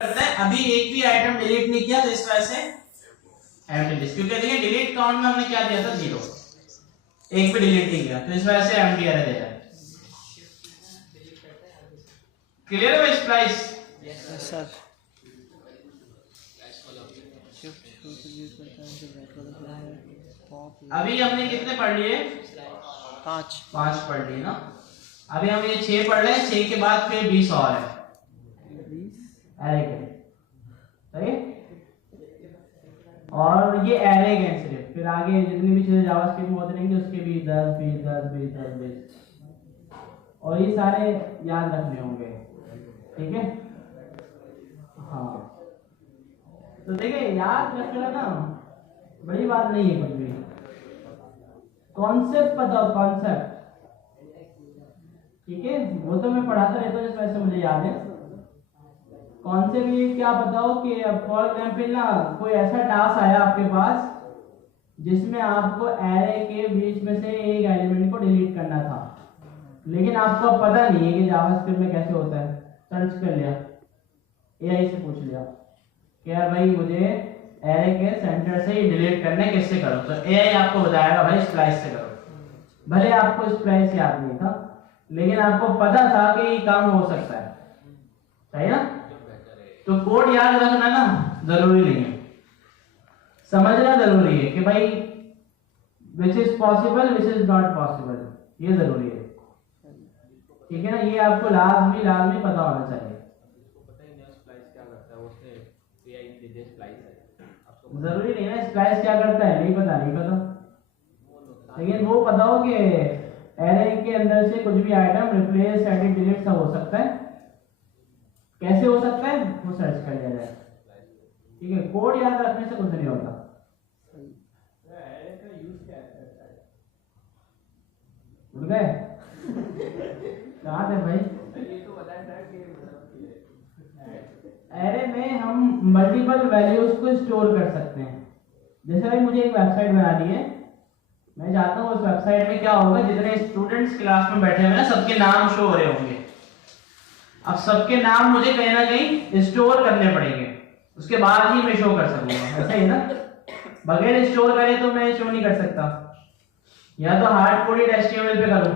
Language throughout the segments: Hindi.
करता है। अभी एक भी आइटम डिलीट नहीं किया तो इस वजह से एम्प्टी लिस्ट, क्योंकि देखिए डिलीट काउंट में हमने क्या दिया था 0, एक भी डिलीट नहीं किया तो इस वजह से एम्प्टी एरर दे रहा है। क्लियर है स्प्लाइस? Yes sir. अभी हमने कितने पढ़ लिए? 5 पढ़ लिए ना। अभी हम ये 6 पढ़ रहे हैं, 6 के बाद फिर 20 और है एरे के, सही। और ये एरे के सिर्फ, फिर आगे जितनी भी चीजें जावास्क्रिप्ट में होती रहेंगी उसके भी 10 20 10 20 10 20 और ये सारे याद रखने होंगे, ठीक है। हाँ तो देखिए याद रखना ना बड़ी बात नहीं है, कुछ भी कॉन्सेप्ट पता हो, कॉन्सेप्ट, ठीक है। वो तो मैं पढ़ाता रहता हूँ, इस वजह से मुझे याद है। कॉन्सेप्ट ये क्या बताओ कि फॉर एग्जाम्पल ना कोई ऐसा टास्क आया आपके पास जिसमें आपको एरे के बीच में से एक एलिमेंट को डिलीट करना था, लेकिन आपको पता नहीं है कि जावास्क्रिप्ट में कैसे होता है। सर्च कर लिया, एआई से पूछ लिया कि यार भाई मुझे एरे के सेंटर से ही डिलीट करने किससे करो, तो एआई आपको बताएगा भाई स्प्लाइस से करो। भले आपको स्प्लाइस याद नहीं था लेकिन आपको पता था कि ये काम हो सकता है, सही ना। तो कोड याद रखना ना जरूरी नहीं है, समझना जरूरी है कि भाई which is possible which is not possible, ये जरूरी है, ठीक है ना। ये आपको लाजमी पता होना चाहिए। जरूरी नहीं है स्प्लाइस क्या करता है, नहीं पता, लेकिन वो पता हो कि एरे के अंदर से कुछ भी आइटम रिप्लेस एडिट डिलीट सब हो सकता है। कैसे हो सकता है वो सर्च कर लिया जाए, ठीक है। कोड याद रखने से कुछ नहीं होता। उठ गए कहाँ थे भाई? एरे में हम मल्टीपल वैल्यूज को स्टोर कर सकते हैं। जैसे भाई मुझे एक वेबसाइट बनानी है, मैं चाहता हूँ उस वेबसाइट में क्या होगा, जितने स्टूडेंट्स क्लास में बैठे हुए हैं सबके नाम शो हो रहे होंगे। अब सबके नाम मुझे कहीं ना कहीं स्टोर करने पड़ेंगे, उसके बाद ही मैं शो कर सकूंगा, ऐसा ही ना। बगैर स्टोर करे तो मैं शो नहीं कर सकता, या तो हार्ड कोडेड एचटीएमएल पे करूं।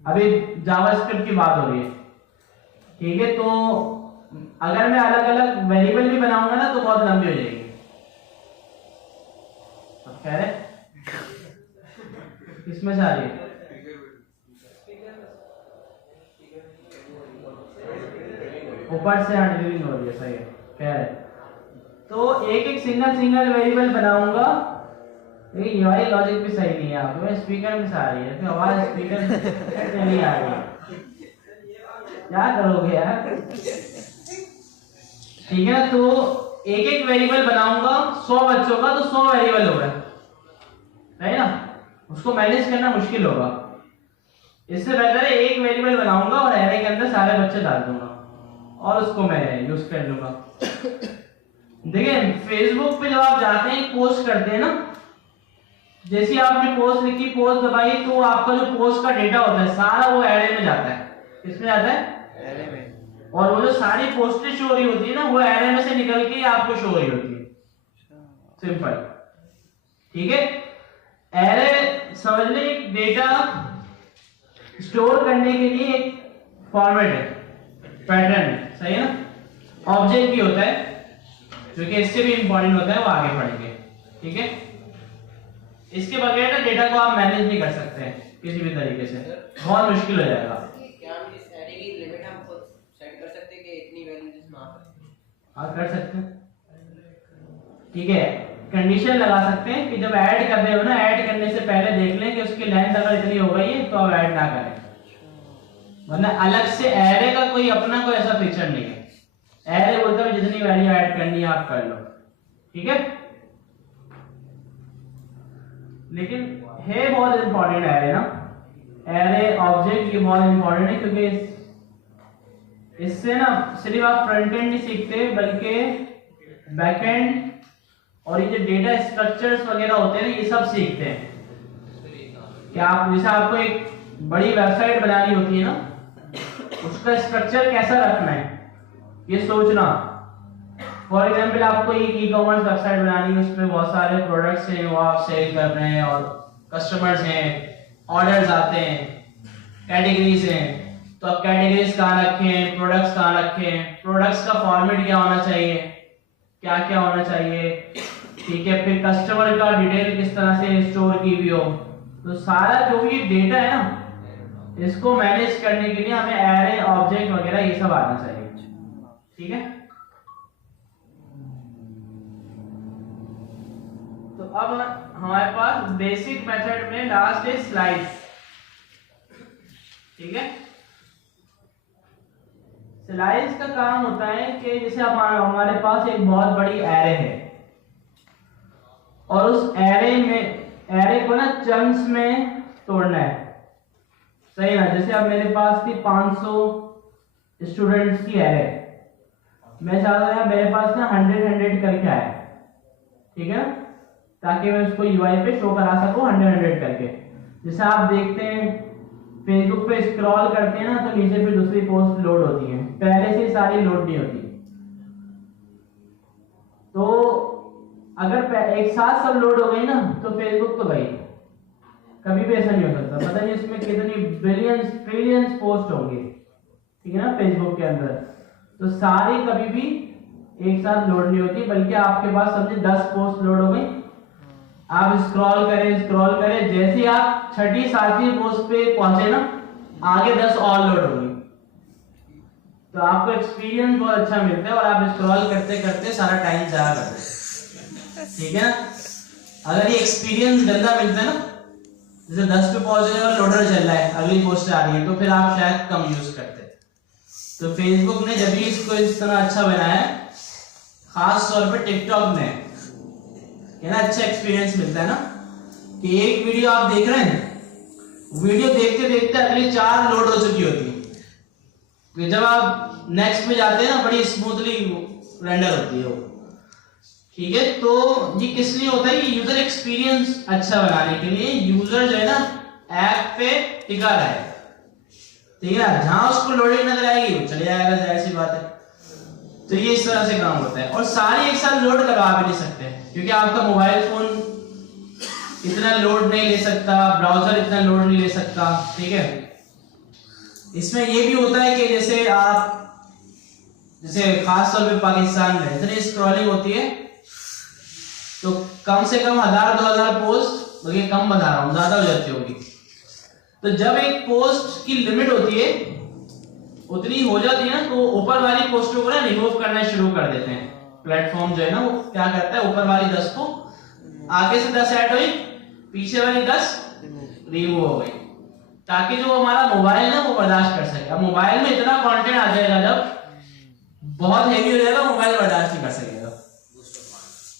अभी जावास्क्रिप्ट की बात हो रही है, ठीक है। तो अगर मैं अलग अलग वेरिएबल भी बनाऊंगा ना तो बहुत लंबी हो जाएगी। अब कह रहे किसमें से आ रही है? ऊपर से डिलीवरिंग हो रही है, सही है कह रहे। तो एक एक सिंगल वेरिएबल बनाऊंगा, लेकिन ये वाली लॉजिक भी सही नहीं है। आपको स्पीकर में से आ रही है, तो आवाज स्पीकर से नहीं आ रही है, क्या करोगे यार, ठीक है। तो एक एक वेरिएबल बनाऊंगा 100 बच्चों का, तो 100 वेरिएबल हो गए, है ना। उसको मैनेज करना मुश्किल होगा। इससे बेहतर है एक वेरिएबल बनाऊंगा और एरे के अंदर सारे बच्चे डाल दूंगा और उसको मैं यूज कर लूंगा। देखिए फेसबुक पे जब आप जाते हैं पोस्ट करते हैं ना, जैसे आपने पोस्ट लिखी, पोस्ट दबाई, तो आपका जो पोस्ट का डेटा होता है सारा वो एरे में जाता है। किसमें जाता है? एरे में। और वो जो सारी पोस्टें शो हो रही होती है ना, वो एरे में से निकल के आपको शो हो रही होती है। सिंपल, ठीक है। एरे समझ लें एक डेटा स्टोर करने के लिए एक फॉर्मेट है, पैटर्न है, सही है ना। ऑब्जेक्ट भी होता है जो कि इससे भी इंपॉर्टेंट होता है, वो आगे पढ़ेंगे, ठीक है। इसके बगैर ना डेटा को आप मैनेज नहीं कर सकते हैं किसी भी तरीके से, बहुत मुश्किल हो जाएगा। क्या हम इस एरे की लिमिट हम खुद सेट कर सकते हैं कि इतनी वैल्यू जिसमें आ सकते हैं? हाँ कर सकते हैं, ठीक है। कंडीशन लगा सकते हैं कि जब ऐड कर रहे हो ना, ऐड करने से पहले देख लें कि उसकी लेंथ अगर इतनी हो गई है तो अब ऐड ना करें, वरना अलग से एरे का कोई अपना कोई ऐसा फीचर नहीं है। एरे बोलता है जितनी वैल्यू ऐड करनी है आप कर लो, ठीक है। लेकिन है बहुत इंपॉर्टेंट एरे ना, एरे ऑब्जेक्ट ये बहुत इंपॉर्टेंट है, क्योंकि इससे ना सिर्फ आप फ्रंट एंड नहीं सीखते बल्कि बैक एंड और ये जो डेटा स्ट्रक्चर्स वगैरह होते हैं ये सब सीखते हैं। कि आप जैसे आपको एक बड़ी वेबसाइट बनानी होती है ना, उसका स्ट्रक्चर कैसा रखना है ये सोचना, फॉर एग्जाम्पल आपको एक ई कॉमर्स वेबसाइट बनानी है, उसमें बहुत सारे प्रोडक्ट्स हैं वो आप सेल कर रहे हैं और कस्टमर्स हैं, ऑर्डर्स आते हैं, कैटेगरीज हैं, तो आप कैटेगरीज कहाँ रखें, प्रोडक्ट्स कहाँ रखें, प्रोडक्ट्स का फॉर्मेट क्या होना चाहिए, क्या क्या होना चाहिए, ठीक है, फिर कस्टमर का डिटेल किस तरह से स्टोर की हुई हो, तो सारा जो भी डेटा है ना, इसको मैनेज करने के लिए हमें एरे, ऑब्जेक्ट वगैरह ये सब आना चाहिए, ठीक है। तो अब हमारे पास बेसिक मेथड में लास्ट है स्लाइस, ठीक है। स्लाइस का काम होता है कि जैसे हमारे पास एक बहुत बड़ी एरे है और उस एरे को ना चंक्स में तोड़ना है, सही ना। जैसे अब मेरे पास थी 500 स्टूडेंट्स की एरे, मैं चाहता हूं मेरे पास ना 100 करके आए, ठीक है, ताकि मैं उसको यूआई पे शो करा सकूं 100 करके। जैसे आप देखते हैं फेसबुक पे स्क्रॉल करते हैं ना, तो नीचे पे दूसरी पोस्ट लोड होती है, पहले से सारी लोड नहीं होती। तो अगर एक साथ सब लोड हो गई ना, तो फेसबुक तो गई, कभी भी ऐसा नहीं हो सकता। पता नहीं इसमें कितनी बिलियंस ट्रिलियंस पोस्ट होंगे, ठीक है ना, फेसबुक के अंदर, तो सारी कभी भी एक साथ लोड नहीं होती, बल्कि आपके पास समझे 10 पोस्ट लोड हो गई, आप स्क्रॉल करें, जैसे ही आप 6ठी 7वीं पोस्ट पे पहुंचे ना, आगे 10 और लोड होगी, तो आपको एक्सपीरियंस बहुत अच्छा मिलता है और आप स्क्रॉल करते करते सारा टाइम जाया करते हैं, ठीक है ना। अगर ये एक्सपीरियंस गंदा मिलता है ना, जैसे 10 पे पहुंच गए और लोडर चल रहा है, अगली पोस्ट आ रही है, तो फिर आप शायद कम यूज करते हैं। तो फेसबुक ने जब भी इसको इस तरह अच्छा बनाया है, खास तौर पे टिकटॉक ने, है ना, अच्छा एक्सपीरियंस मिलता है ना, कि एक वीडियो आप देख रहे हैं, वीडियो देखते देखते अगली 4 लोड हो चुकी होती है, जब आप नेक्स्ट पे जाते हैं ना, बड़ी स्मूथली रेंडर होती है वो, ठीक है। तो ये किस लिए होता है, ये यूजर एक्सपीरियंस अच्छा बनाने के लिए, यूजर जो है ना ऐप पे टिका रहे, ठीक है, जहां उसको लोडिंग नजर आएगी वो चले जाएगा, जाहिर सी बात है। तो ये इस तरह से काम होता है, और सारी एक साथ लोड करवा भी नहीं सकते, क्योंकि आपका मोबाइल फोन इतना लोड नहीं ले सकता, ब्राउजर इतना लोड नहीं ले सकता, ठीक है। इसमें ये भी होता है कि जैसे खास तौर पे पाकिस्तान में इतनी स्क्रॉलिंग होती है, तो कम से कम 1000-2000 पोस्ट, बल्कि कम बता रहा हूं, ज्यादा हो जाती होगी। तो जब एक पोस्ट की लिमिट होती है, उतनी हो जाती है ना, तो ऊपर वाली पोस्टों को ना रिमूव करना शुरू कर देते हैं। प्लेटफॉर्म जो है ना, वो क्या करता है, ऊपर वाली 10 को, आगे से 10 ऐड हुई, पीछे वाली 10 रिमूव हो गई, ताकि जो हमारा मोबाइल है वो बर्दाश्त कर सके। अब मोबाइल में इतना कंटेंट आ जाएगा, जब बहुत हेवी हो जाएगा, मोबाइल बर्दाश्त नहीं कर सकेगा।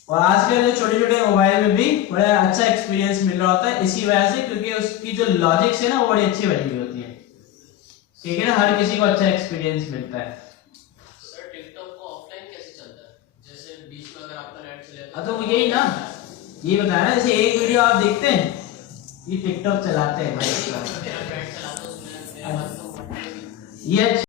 और आजकल जो छोटे-छोटे मोबाइल में भी बड़ा अच्छा एक्सपीरियंस मिल रहा होता है, इसी वजह से, क्योंकि उसकी जो लॉजिक्स है ना, वो बड़ी अच्छी बनी हुई होती है, ठीक है ना, हर किसी को अच्छा एक्सपीरियंस मिलता है। सर टिकटॉक को ऑफलाइन कैसे चलता है, जैसे बीच में अगर आपका नेट चले जाता है, तो यही ना, ये बताया ना, जैसे एक वीडियो आप देखते हैं, ये टिकटॉक चलाते हैं भाई, मेरा फ्रेंड चलाता है उसमें, मेरे पास तो ये